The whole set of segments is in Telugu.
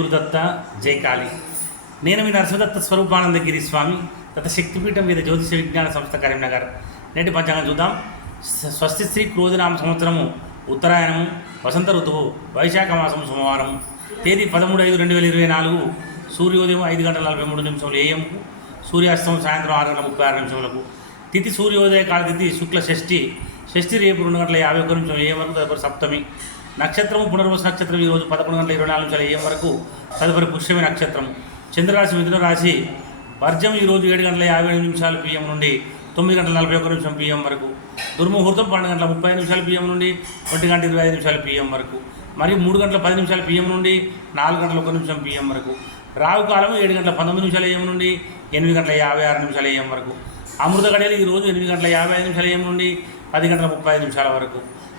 గురుదత్త జైకాళి నేను మీ నరసింహదత్త స్వరూపానందగిరి స్వామి దత్త శక్తిపీఠం మీద జ్యోతిష విజ్ఞాన సంస్థ కరీంనగర్. నేటి పంచాంగం చూద్దాం. స్వస్తి శ్రీ క్రోధనామ సంవత్సరము ఉత్తరాయణము వసంత ఋతువు వైశాఖ మాసం సోమవారం తేదీ పదమూడు ఐదు రెండు వేల ఇరవై నాలుగు. సూర్యోదయం ఐదు గంటల నలభై మూడు నిమిషములు ఏఎంకు సూర్యాస్తమం సాయంత్రం ఆరు గంటల ముప్పై ఆరు నిమిషములకు. తిథి సూర్యోదయ కాల తిథి శుక్ల షష్ఠి. షష్ఠి రేపు రెండు గంటల యాభై ఒక్క నిమిషం ఏఎం వరకు తదుపరి సప్తమి. నక్షత్రం పునర్వసు నక్షత్రం ఈరోజు పదకొండు గంటల ఇరవై నాలుగు నిమిషాల ఏం వరకు తదుపరి పుష్యమి నక్షత్రం చంద్రరాశి మిథున రాశి వర్జం ఈరోజు ఏడు గంటల యాభై ఏడు నిమిషాలు పిఎం నుండి తొమ్మిది గంటల నలభై ఒక్క నిమిషం పిఎం వరకు. దుర్ముహూర్తం పన్నెండు గంటల ముప్పై నిమిషాలు పిఎం నుండి ఒంటి గంట ఇరవై ఐదు నిమిషాలు పిఎం వరకు. మరియు మూడు గంటల పది నిమిషాలు పిఎం నుండి నాలుగు గంటల ఒక నిమిషం పిఎం వరకు. రావు కాలం ఏడు గంటల పంతొమ్మిది నిమిషాల ఏం నుండి ఎనిమిది గంటల యాభై ఆరు నిమిషాల ఏం వరకు. అమృత గడియలు ఈరోజు ఎనిమిది గంటల యాభై ఐదు నిమిషాల ఏం నుండి పది గంటల ముప్పై ఐదు నిమిషాల వరకు.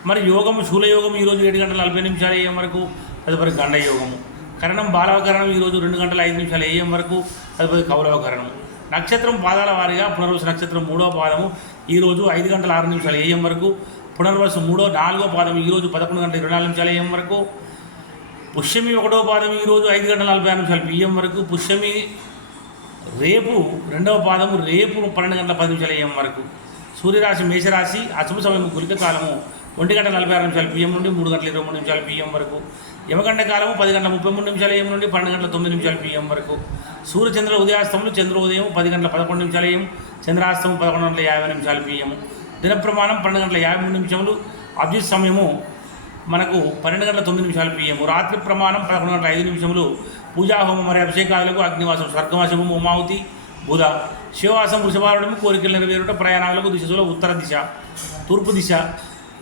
మరి యోగము శూలయోగం ఈరోజు ఏడు గంటల నలభై నిమిషాలు ఏఎం వరకు తదుపరి గండ యోగము. కరణం బాలవకరణం ఈరోజు రెండు గంటల ఐదు నిమిషాలు ఏఎం వరకు తదుపరి కౌలవకరణం నక్షత్రం పాదాల వారీగా పునర్వసు నక్షత్రం మూడో పాదము ఈరోజు ఐదు గంటల ఆరు నిమిషాలు ఏఎం వరకు పునర్వసు మూడో నాలుగో పాదం ఈరోజు పదకొండు గంటల ఇరవై నాలుగు నిమిషాల ఏఎం వరకు పుష్యమి ఒకటో పాదం ఈరోజు ఐదు గంటల నలభై ఆరు నిమిషాలు పిఎం వరకు పుష్యమి రేపు రెండవ పాదము రేపు పన్నెండు గంటల పది నిమిషాలు ఏఎం వరకు. సూర్యరాశి మేషరాశి అశుభ సమయం గులిక కాలము. ఒంటి గంట నలభై ఆరు నిమిషాలు పిఎం నుండి మూడు గంటల ఇరవై మూడు నిమిషాలు పిఎం వరకు. యమగంట కాలము పది గంటల ముప్పై మూడు నిమిషాల ఏం నుండి పన్నెండు గంటల తొమ్మిది నిమిషాలు పిఎం వరకు. సూర్య చంద్ర ఉదయాస్తములు చంద్రోదయం పది గంటల పదకొండు నిమిషాలు ఏం చంద్రాస్తం పదకొండు గంటల యాభై నిమిషాలు పిఎం దిన ప్రమాణం పన్నెండు గంటల యాభై మూడు నిమిషములు. అభిజిత్ సమయము మనకు పన్నెండు గంటల తొమ్మిది నిమిషాలు పిఎం రాత్రి ప్రమాణం పదకొండు గంటల ఐదు నిమిషములు. పూజాహోమం మరియు అభిషేకాలకు అగ్నివాసం స్వర్గవాసము ఉమావతి బుధ. శివవాసం వృషభారుడము కోరికలు నెరవేరుట ప్రయాణాలకు దిశలో ఉత్తర దిశ తూర్పు దిశ.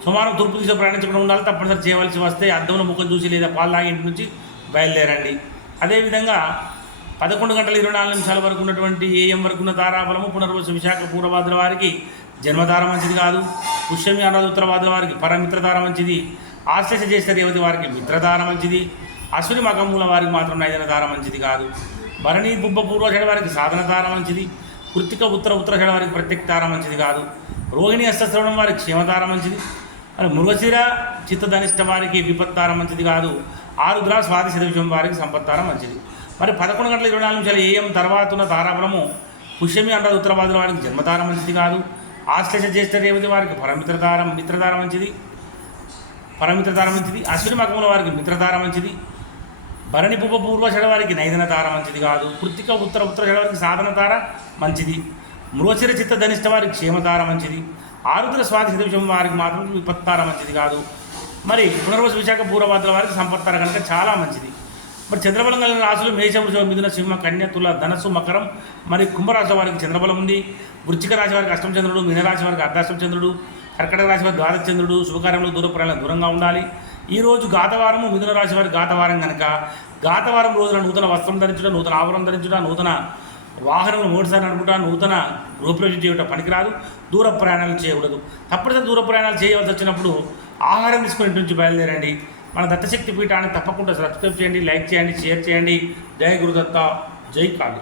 సుమారు తూర్పు దిశ ప్రయాణించకుండా ఉండాలి తప్పనిసరి చేయవలసి వస్తే అద్దంలో ముఖం చూసి లేదా పాలు ఇంటి నుంచి బయలుదేరండి. అదేవిధంగా పదకొండు గంటల ఇరవై నాలుగు నిమిషాల వరకు ఉన్నటువంటి ఏఎం వరకు ఉన్న తారాబలము పునర్వశ విశాఖ పూర్వభాద్ర వారికి జన్మతార మంచిది కాదు. పుష్యమి అనురాధ ఉత్తరభాద్ర వారికి పరమిత్రతార మంచిది. ఆశ్లేష చేసే రేవతి వారికి మిత్రతార మంచిది. అశ్విని మగమూల వారికి మాత్రం నైదన తార మంచిది కాదు. భరణి బుబ్బ పూర్వషడ వారికి సాధన తార మంచిది. కృత్తిక ఉత్తర ఉత్తరషడ వారికి ప్రత్యేక తార మంచిది కాదు. రోహిణి అష్టశ్రవణం వారికి క్షేమతార మంచిది. మరి మృగశిర చిత్తధనిష్ట వారికి విపత్తార మంచిది కాదు. ఆరుద్ర స్వాతి శతవిషం వారికి సంపత్తార మంచిది. మరి పదకొండు గంటల ఇరవై నాలుగు నిమిషాలు ఏఎం తర్వాత ఉన్న తారాబలము పుష్యమి అంటారు ఉత్తరభాద్ర వారికి జన్మతార మంచిది కాదు. ఆశ్లేష జ్యేష్ఠ రేవతి వారికి పరమిత్రతారం మిత్రతార మంచిది. పరమిత్రతార మంచిది. అశ్విని మకముల వారికి మిత్రతార మంచిది. భరణి పూర్వ పూర్వషడ వారికి నైదన తార మంచిది కాదు. కృత్తిక ఉత్తర ఉత్తర వారికి సాధన తార మంచిది. మృగచిర చిత్త ధనిష్ట వారికి క్షేమతార మంచిది. ఆరుద్ర స్వాతి విషయం వారికి మాత్రం విపత్తార మంచిది కాదు. మరి పునర్వసు విశాఖ పూర్వభాద్ర వారికి సంపత్తార కనుక చాలా మంచిది. మరి చంద్రబలం కలిగిన రాశులు మేష మిథున సింహ కన్య తుల ధనస్సు మకరం మరి కుంభరాశి వారికి చంద్రబలం ఉంది. వృచ్చిక రాశి వారికి అష్టమచంద్రుడు మీనరాశి వారికి అర్ధాష్టమచంద్రుడు చంద్రుడు. కర్కటక రాశి వారి ద్వాదశ శుభకార్యంలో దూర దూరంగా ఉండాలి. ఈరోజు గాతవారము మిథున రాశి వారి గాతవారం కనుక గాతవారం రోజున నూతన వస్త్రం ధరించడం నూతన ఆవరణం ధరించడం నూతన వాహనం మూడుసారి నడుపుట నూతన గృహప్రవేశం చేయటం పనికిరాదు. దూర ప్రయాణాలు చేయకూడదు. తప్పనిసరి దూర ప్రయాణాలు చేయవలసి వచ్చినప్పుడు ఆహారం తీసుకొని ఇంటి నుంచి బయలుదేరండి. మన దత్తశక్తి పీఠాన్ని తప్పకుండా సబ్స్క్రైబ్ చేయండి లైక్ చేయండి షేర్ చేయండి. జై గురుదత్త జై కాళీ.